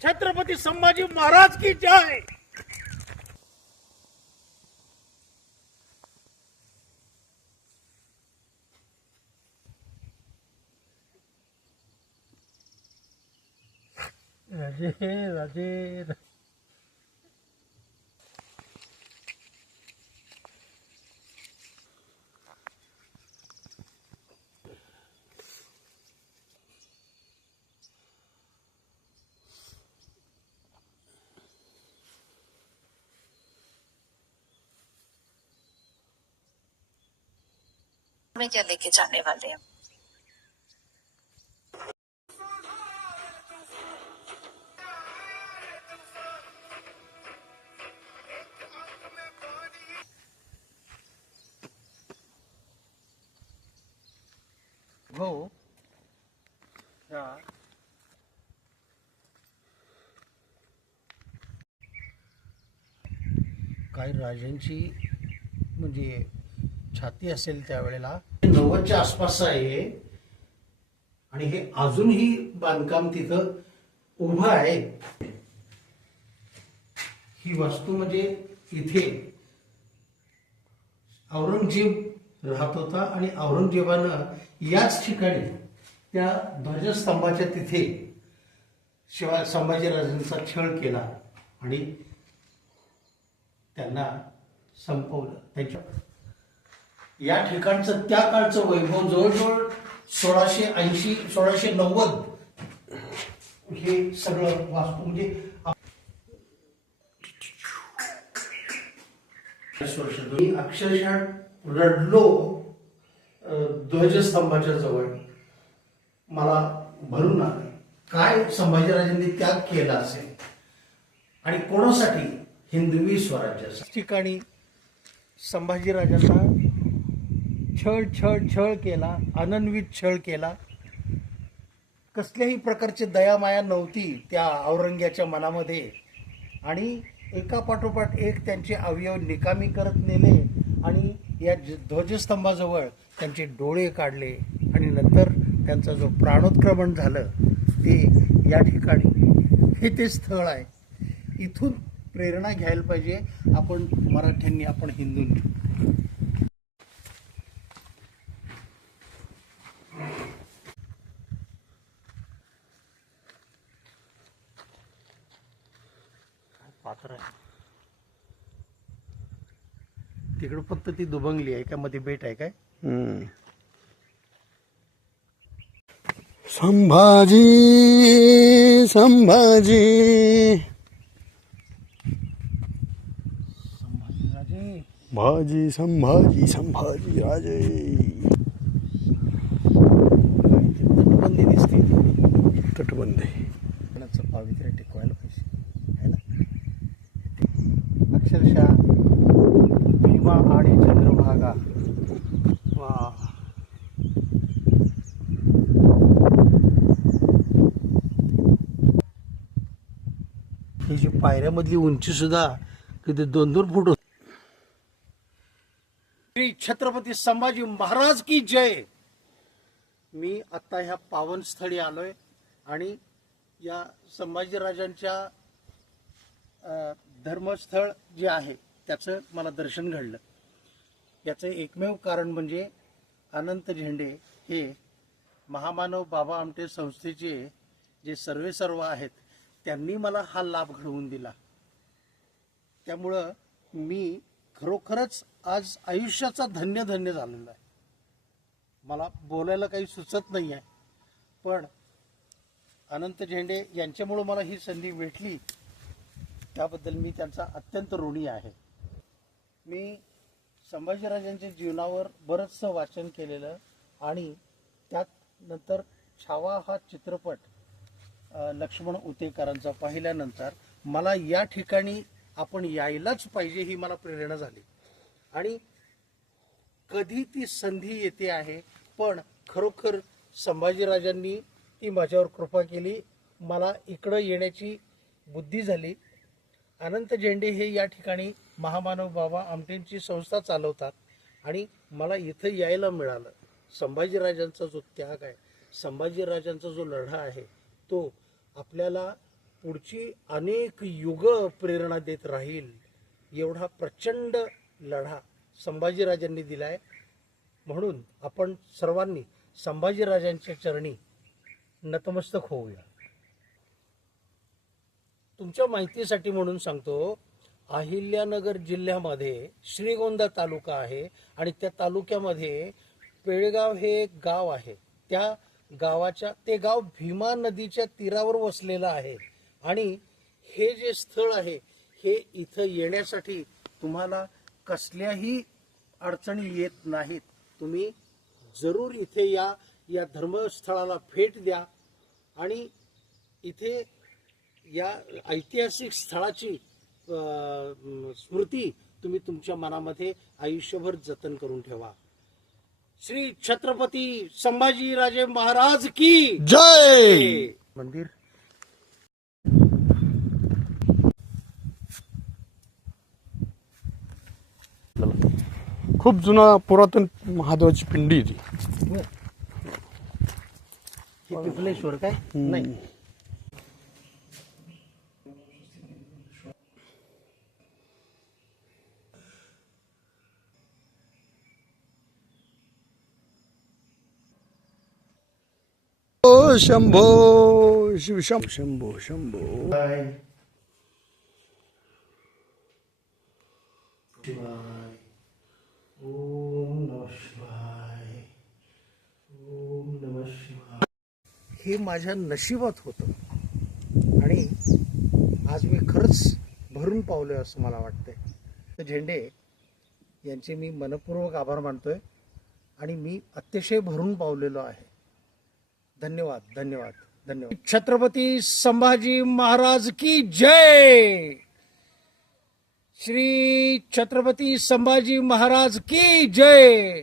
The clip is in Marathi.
छत्रपती संभाजी महाराज की जय। राजे राजे में क्या लेके जाने वाले हैं? हो काही राजांची म्हणजे छाती असेल त्यावेळेला 90च्या आसपास आहे आणि हे अजूनही बांधकाम तिथं उभं आहे। ही वास्तू म्हणजे इथे औरंगजेब राहत होता आणि औरंगजेबानं याच ठिकाणी त्या ध्वजस्तंभाच्या तिथे संभाजीराजांचा छळ केला आणि त्यांना संपवलं। त्यांच्या या ठिकाणचं त्या काळचं वैभव जवळजवळ 1680 1690 हे सगळं वास्तू म्हणजे अक्षरशः रडलो ध्वजस्तंभाच्या जवळ। मला भरून आलं काय संभाजीराजांनी त्याग केला असेल आणि कोणासाठी? हिंदवी स्वराज्यासाठी। ठिकाणी संभाजीराजांचा छळ छळ छळ केला, अनन्वित छळ केला। कसल्याही प्रकारची दयामाया नव्हती त्या औरंग्याच्या मनामध्ये आणि एका पाठोपाठ एक त्यांचे अवयव निकामी करत नेले आणि या ध्वजस्तंभाजवळ त्यांचे डोळे काढले आणि नंतर त्यांचा जो प्राणोत्क्रमण झालं ते या ठिकाणी हे ते स्थळ आहे। इथून प्रेरणा घ्यायला पाहिजे आपण मराठ्यांनी, आपण हिंदूंनी। पात्र आहे तिकडं फक्त ती दुभंगली आहे का, मध्ये बेट आहे काय? संभाजी संभाजी संभाजीराजे भाजी संभाजी संभाजी राजे। तटबंदी दिसते, तटबंदी पावित्र्य टिकवायला पाहिजे है ना। अक्षरशः भीमा आणि चंद्रभागा वा ही जी पायऱ्यामधली उंची सुद्धा किती 2-2 फूट होती। श्री छत्रपती संभाजी महाराज की जय। मी आता ह्या पावन स्थळी आलोय आणि या संभाजीराजांच्या धर्मस्थळ जे आहे त्याचं मला दर्शन घडलं। याचं एकमेव कारण म्हणजे अनंत झेंडे हे महामानव बाबा आमटे संस्थेचे जे सर्वेसर्वा आहेत त्यांनी मला हा लाभ घडवून दिला। त्यामुळं मी खरोखरच आज आयुष्याचा धन्य धन्य झालेला आहे। मला बोलायला काही सुचत नाही आहे, पण अनंत झेंडे यांच्यामुळे मला ही संधी भेटली त्याबद्दल मी त्यांचा अत्यंत ऋणी आहे। मी संभाजीराजांच्या जीवनावर बरंचसं वाचन केलेलं आणि त्यात नंतर छावा हा चित्रपट लक्ष्मण उतेकरांचा पाहिल्यानंतर मला या ठिकाणी आपण यायलाच पाहिजे ही मला प्रेरणा झाली आणि कधी ती संधी येते आहे। पण खरोखर संभाजीराजांनी ती माझ्यावर कृपा केली, मला इकडं येण्याची बुद्धी झाली। अनंत झेंडे हे या ठिकाणी महामानव बाबा आमटेंची संस्था चालवतात आणि मला इथं यायला मिळालं। संभाजीराजांचा जो त्याग आहे, संभाजीराजांचा जो लढा आहे तो आपल्याला पुढची अनेक युग प्रेरणा देत राहील एवढा प्रचंड लढा संभाजीराजांनी दिलाय. म्हणून आपण सर्वांनी संभाजीराजांच्या चरणी नतमस्तक होऊया. तुमच्या माहितीसाठी म्हणून सांगतो, अहिल्यानगर जिल्ह्यामध्ये श्रीगोंदा तालुका आहे आणि त्या तालुक्यामध्ये पेळगाव हे एक गाव आहे. त्या ते गाव भीमा नदीच्या तीरावर वसलेलं आहे आणि हे जे स्थळ आहे हे इथं येण्यासाठी तुम्हाला कसल्याही अडचणी येत नाहीत. तुम्ही जरूर इथे या धर्मस्थळाला भेट द्या आणि इथे या ऐतिहासिक स्थळाची स्मृती तुम्ही तुमच्या मनामध्ये आयुष्यभर जतन करून ठेवा. श्री छत्रपती संभाजीराजे महाराज की जय. मंदिर खूप जुना पुरातन महादेवाची पिंडी आहे ती. हे पिपलेश्वर काय नाही. ओ शंभो शिव शंभो शंभो शंभो. शिवाय ओम नमः शिवाय ओम नमः शिवाय. हे माझ्या नशिबात होतं आणि आज मी खरंच भरून पावलोय असं मला वाटतंय. झेंडे यांचे मी मनपूर्वक आभार मानतोय आणि मी अतिशय भरून पावलेलो आहे. धन्यवाद धन्यवाद धन्यवाद. छत्रपती संभाजी महाराज की जय. श्री छत्रपती संभाजी महाराज की जय.